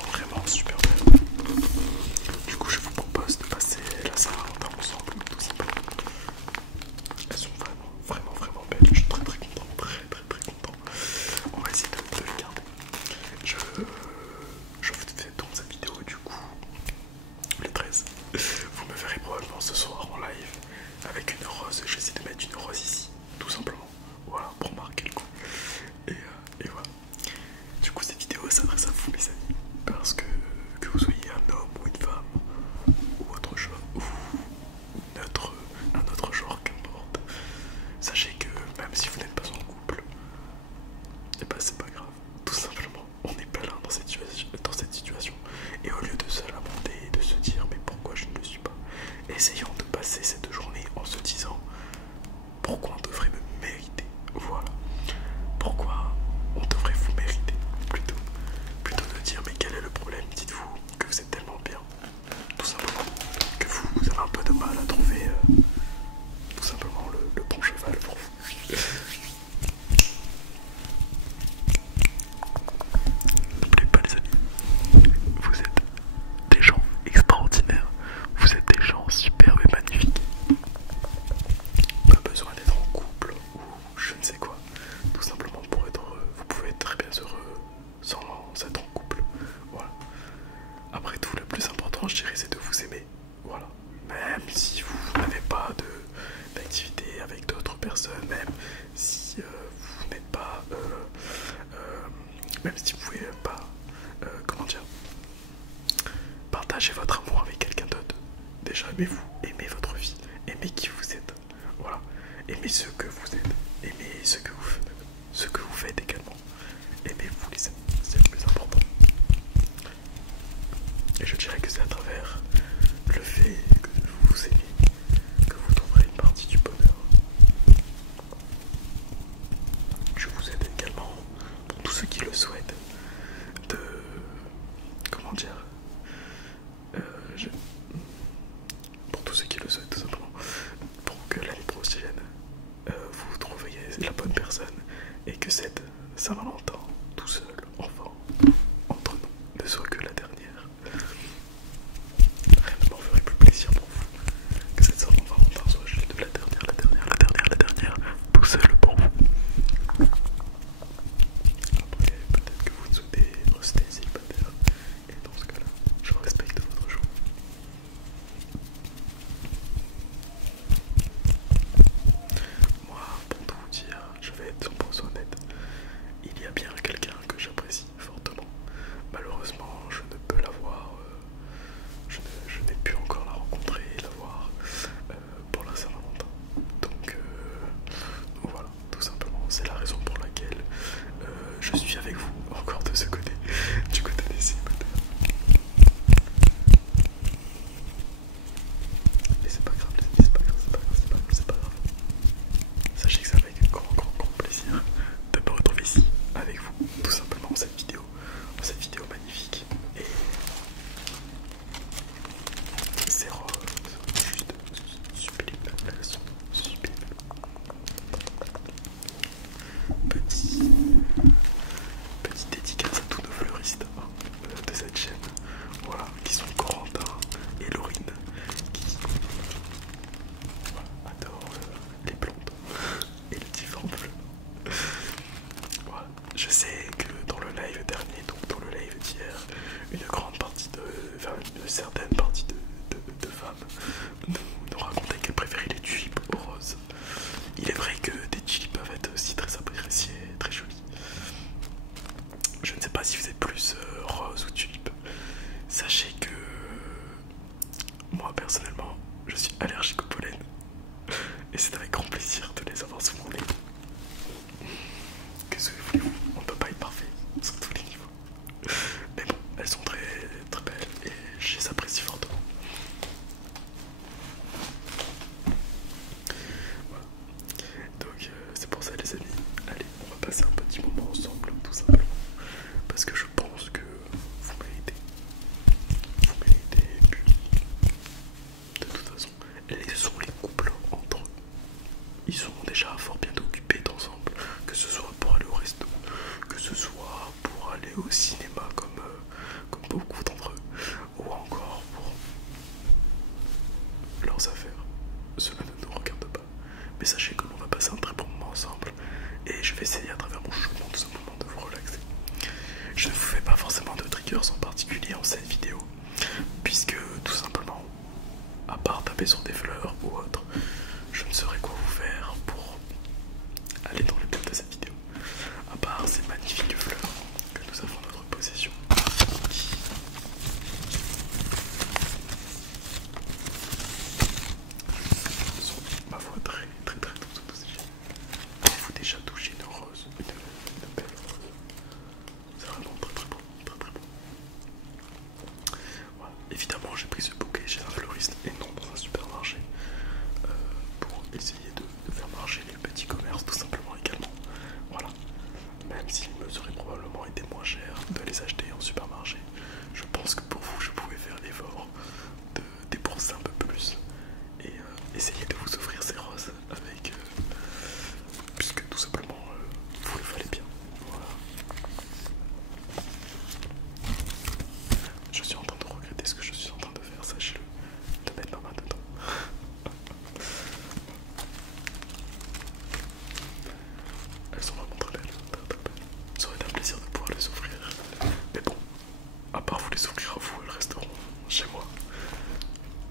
sont vraiment super belles. Du coup, je vous propose de passer la Saint-Valentin ensemble, tout simplement. Elles sont vraiment belles. Je suis très content, très content. On va essayer de les garder. Je vous fais donc cette vidéo du coup le 13. Vous me verrez probablement ce soir en live avec une rose. J'essaie de mettre une rose ici, tout simplement. Voilà, pour marquer le coup. Et voilà. Du coup, cette vidéo s'adresse à vous, mes amis, parce que vous soyez un homme ou une femme ou autre chose, ou un autre genre, qu'importe. Sachez que même si vous n'êtes pas en couple, et bah c'est pas grave. Tout simplement, on est plein dans cette situation. Et au lieu de se lamenter et de se dire mais pourquoi je ne le suis pas, essayons de passer cette journée en se disant pourquoi on devrait me mériter. Voilà. Pourquoi on devrait vous mériter plutôt de dire mais quel est le problème. Dites-vous que vous êtes tellement bien, tout simplement, que vous avez un peu de mal à trouver tout simplement le bon cheval pour vous. N'oubliez pas les amis, vous êtes des gens extraordinaires, vous êtes des gens superbes et magnifiques. Pas besoin d'être en couple ou je ne sais quoi, tout simplement pour être heureux, vous pouvez être très bien heureux sans être en couple. Voilà. Après tout, le plus important, je dirais, c'est de vous aimer. Voilà. Même si vous n'avez pas d'activité avec d'autres personnes, même si vous n'êtes pas, même si vous pouvez pas, comment dire, partager votre amour avec quelqu'un d'autre. Déjà, aimez-vous, aimez votre vie, aimez qui vous êtes. Voilà. Aimez ce que vous êtes, aimez ce que vous faites également. Aimez-vous les amis, c'est le plus important. Et je dirais que c'est à travers le fait que vous vous aimez que vous trouverez une partie du bonheur. Je vous aide également, pour tous ceux qui le souhaitent, de... comment dire pour tous ceux qui le souhaitent tout simplement, pour que l'année prochaine, vous trouviez la bonne personne et que cette Saint-Valentin, tout seul, enfant, entre nous, ne soit que la dernière. Rien ne m'en ferait plus plaisir pour vous que cette Saint-Valentin soit juste la dernière, tout seul pour vous. Après, peut-être que vous souhaitez rester célibataire, et dans ce cas-là, je respecte votre choix. Moi, pour tout vous dire, je vais être 100% honnête. Il y a bien quelqu'un que j'apprécie fortement. Malheureusement, je ne peux la voir, je n'ai pu encore la rencontrer et la voir pour la Saint-Valentin. Donc voilà, tout simplement, c'est la raison pour laquelle je suis avec vous encore de ce côté, du côté des célibataires. Mais c'est pas grave, les amis, c'est pas grave. Sachez que c'est avec grand plaisir de me retrouver ici avec vous, tout simplement dans cette vidéo magnifique. Et ces roses, juste sublimes, elles sont sublimes. Petite dédicace à tous nos fleuristes de cette chaîne, voilà, qui sont Corentin et Laurine, qui adorent les plantes et les différents fleurs. Voilà. Je sais que dans le live dernier, donc dans le live d'hier, une certaine partie de femmes nous racontaient qu'elles préféraient les tulipes aux roses. Il est vrai que des tulipes peuvent être aussi très appréciées, très jolies. Je ne sais pas si vous êtes plus rose ou tulipe. Sachez que moi personnellement, je suis allergique au pollen. Et c'est avec grand plaisir de les avoir sous mon nez. Qu'est-ce que voulez-vous? On ne peut pas être parfait sur tous les niveaux. Mais bon, elles sont très belles et je les apprécie fortement. Voilà. Donc c'est pour ça les amis. Allez, on va passer un petit moment ensemble tout simplement. Parce que je pense que vous méritez. voyant cette vidéo, puisque tout simplement, à part taper sur des fleurs ou autre, je ne saurais quoi vous faire pour aller dans le thème de cette vidéo, à part ces magnifiques fleurs que nous avons en notre possession. Sont, ma foi, très douces. Avez-vous déjà touché une rose, une belle rose? C'est vraiment très beau, très beau. Voilà. Évidemment, j'ai pris ce bouquet chez un fleuriste et non dans un supermarché pour essayer de faire marcher les petits commerces tout simplement également. Voilà. Même s'il me serait probablement été moins cher de les acheter en supermarché, je pense que pour vous, je pouvais faire l'effort de débourser un peu plus et essayer de vous offrir ces roses avec puisque tout simplement vous le fallait bien. Voilà. Je suis en train de regretter ce que je suis en train de faire, sachez-le, de mettre ma main dedans. Elles sont vraiment très belles, très belles. Ça aurait été un plaisir de pouvoir les offrir, mais bon, à part vous les offrir à vous, elles resteront chez moi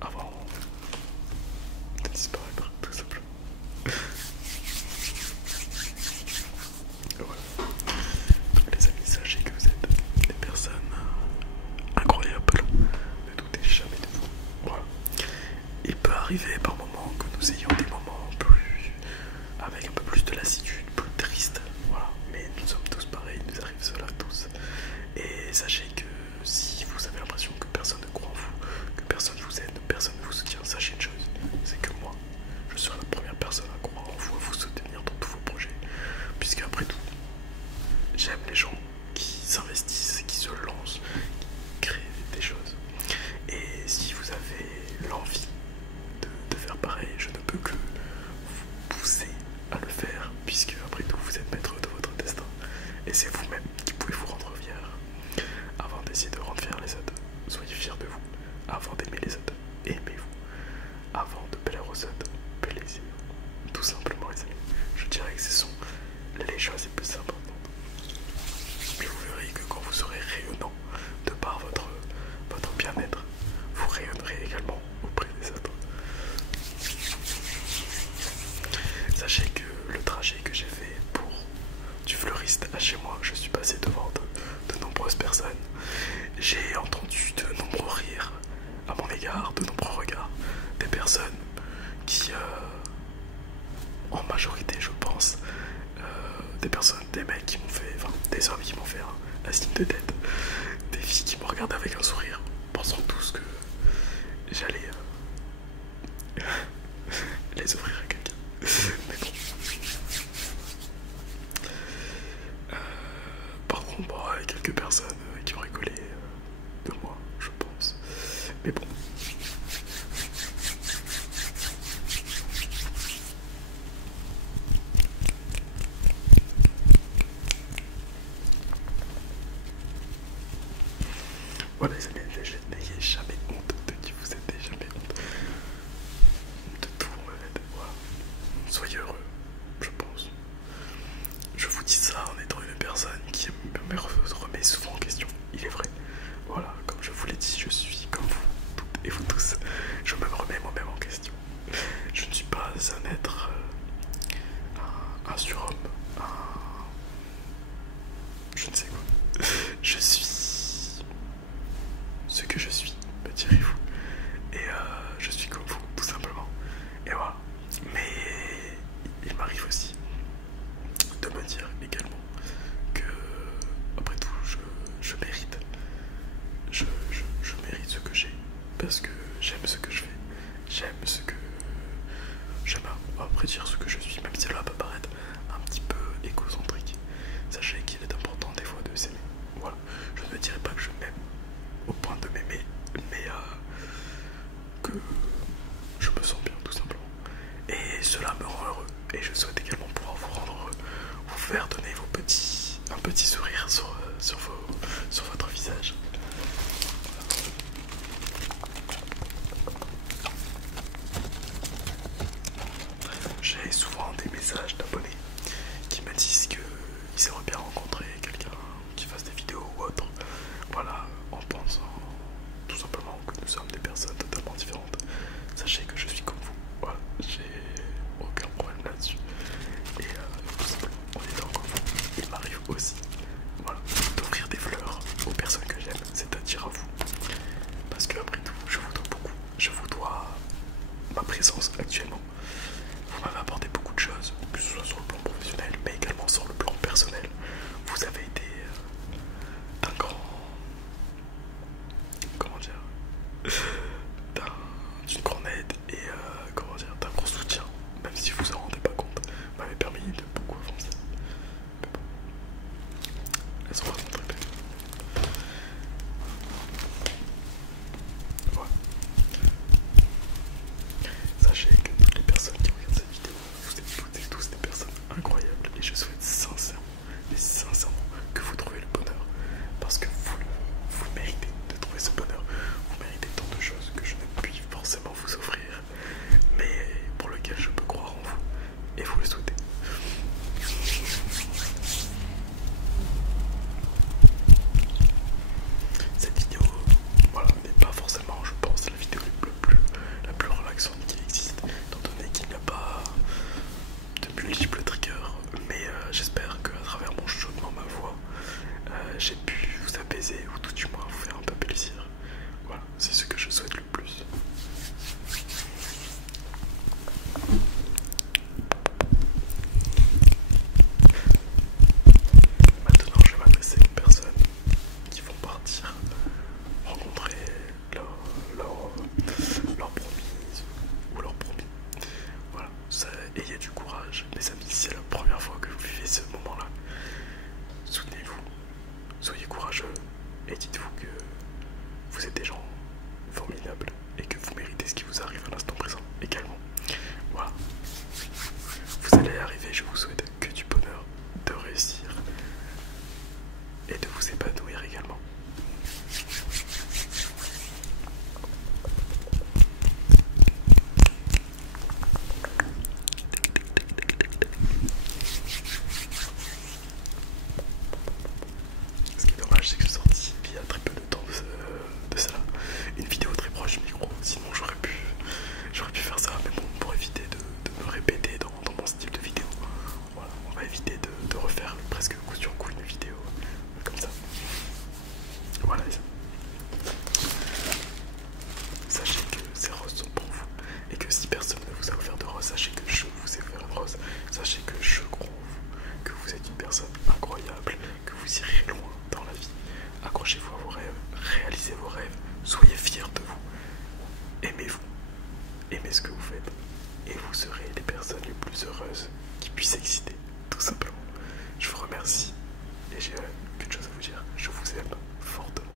avant de disparaître, tout simplement. Et voilà. Donc les amis, sachez que vous êtes des personnes incroyables. Ne doutez jamais de vous. Voilà. Il peut arriver par moments que nous ayons des moments plus avec un peu plus de lassitude, plus triste. Voilà. Mais nous sommes tous pareils, il nous arrive cela tous. Et sachez que si vous avez l'impression que personne ne croit en vous, que personne vous aide, personne ne vous soutient, sachez une chose, c'est que moi, je serai la première personne à croire en vous, à vous soutenir dans tous vos projets. Puisque après tout, j'aime les gens qui s'investissent, qui se lancent, qui créent des choses. Et si vous avez l'envie de faire pareil, je ne peux que vous pousser à le faire, puisque après tout, vous êtes maître de votre destin. Et c'est vous-même qui pouvez vous rendre fier. Avant d'essayer de rendre fiers les autres, soyez fiers de vous. Avant d'aimer les autres, aimez-vous. Avant de plaire aux autres, plaisez-vous. Tout simplement, les amis. Je dirais que ce sont les choses les plus importantes. Et vous verrez que quand vous serez rayonnant de par votre bien-être, vous rayonnerez également auprès des autres. Sachez que le trajet que j'ai fait pour du fleuriste à chez moi, je suis passé devant de nombreuses personnes. J'ai entendu de nombreux rires à mon égard, de nombreux regards, des personnes qui, en majorité je pense, des personnes, des mecs qui m'ont fait, enfin des hommes qui m'ont fait un signe de tête, des filles qui me regardaient avec un sourire, pensant tous que j'allais les offrir à quelqu'un. Mais bon. Par contre, bon, il y a quelques personnes qui ont rigolé de moi, je pense. Mais bon. Voilà les amis, n'ayez jamais honte de qui vous êtes, n'ayez jamais honte de tout en fait. Voilà. Soyez heureux, je pense. Je vous dis ça en étant une personne qui me remet souvent en question, il est vrai. Voilà, comme je vous l'ai dit, je suis comme vous toutes et vous tous. Je me remets moi-même en question. Je ne suis pas un être, un surhomme, je ne sais quoi. Je suis ce que je suis, me direz-vous. Et je suis comme vous, tout simplement. Et voilà. Mais il m'arrive aussi de me dire également que, après tout, je mérite. Je mérite ce que j'ai. Parce que j'aime ce que je fais. J'aime ce que... J'aime après dire ce que je suis, même si cela peut paraître un petit peu égocentrique. Sachez qu'il est important des fois de s'aimer. Voilà. Je ne dirais pas que je m'aime au point de m'aimer, mais que je me sens bien tout simplement. Et cela me rend heureux. Et je souhaite également pouvoir vous rendre heureux, vous faire donner un petit sourire sur votre visage. nous sommes des personnes totalement différentes. Sachez que je suis comme vous. Voilà, j'ai aucun problème là-dessus. Et tout simplement, on est dans comme vous. Il m'arrive aussi, voilà, d'offrir des fleurs aux personnes que j'aime, c'est-à-dire à vous. Parce que après tout, je vous dois beaucoup. Je vous dois ma présence actuellement. Vous m'avez apporté beaucoup de choses, que ce soit sur le plan professionnel, mais également sur le plan personnel. Vous avez été d'un grand... Comment dire, d'une grande aide et comment dire, d'un gros soutien, même si vous en rendez pas compte, m'avait permis de beaucoup avancer. Mais bon, elles sont vraiment très belles. Ouais. Sachez que toutes les personnes qui regardent cette vidéo, vous êtes toutes et tous des personnes incroyables et je souhaite sincèrement, mais sincèrement, que vous trouvez le bonheur parce que vous méritez de trouver ce bonheur. Vous méritez tant de choses que je ne puis forcément vous offrir, mais pour lequel je peux croire en vous et vous le souhaitez. Cette vidéo, voilà, n'est pas forcément, je pense, la vidéo la plus relaxante qui existe, étant donné qu'il n'y a pas de multiples triggers, mais j'espère qu'à travers mon chuchotement, ma voix, j'ai pu vous apaiser ou tout du moins vous faire un peu plaisir. Voilà, c'est ce que je souhaite le plus. Maintenant, je vais m'adresser aux personnes qui vont partir rencontrer leur promise ou leur promis. Voilà, ayez du courage, mes amis, si c'est la première fois que vous vivez ce moment-là. Soutenez-vous, soyez courageux et dites-vous que vous êtes des gens formidables et que vous méritez ce qui vous arrive à l'instant présent également. Voilà, vous allez y arriver, je vous souhaite que du bonheur, de réussir et de vous épanouir également. Ce qui est dommage, c'est que j'ai sorti il y a très peu de temps de cela une vidéo très proche du micro, sinon j'aurais pu faire ça, mais bon, pour éviter de me répéter dans mon style de vidéo, voilà, on va éviter de refaire presque coup sur coup une vidéo comme ça. Voilà les amis. Sachez que ces roses sont pour vous et que si personne ne vous a offert de roses, sachez que je vous ai offert une rose. Sachez que je crois en vous, que vous êtes une personne incroyable, que vous irez loin dans la vie. Accrochez-vous à vos rêves, réalisez vos rêves, soyez fiers de vous, aimez-vous, aimez ce que vous faites et vous serez les personnes les plus heureuses qui puissent exister, tout simplement. Je vous remercie et j'ai qu'une chose à vous dire, je vous aime.